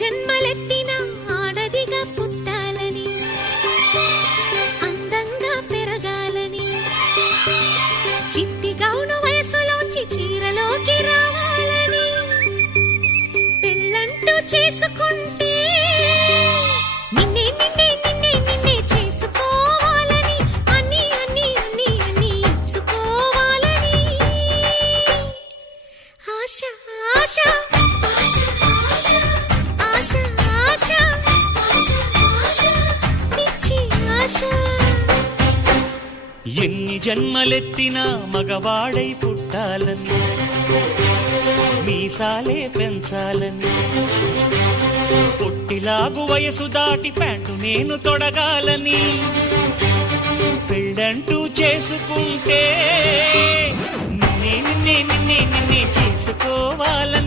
జన్మలెత్తిన ఆడదిగా పుట్టాలని, అందంగా పెరగాలని, చిట్టి గౌను వయసులోంచి చీరలోకి రావాలని, పెళ్ళంటూ చేసుకుంటే నిన్నే నిన్నే నిన్నే నిన్నే చేసుకోవాలని, అన్ని అన్ని అన్ని అన్ని ఇచ్చుకోవాలని ఆశ ఆశ ఆశ ఆశ ఆశ పిచ్చి ఆశ. ఎన్ని జన్మలెత్తినా మగవాడై పుట్టాలని, మీసాలే పెంచాలని, పొట్టిలాగు వయసు దాటి ప్యాంటు నేను తొడగాలని, పెళ్ళంటూ చేసుకుంటే నిన్నే నిన్నే నిన్నే నిన్నే చేసుకోవాలని.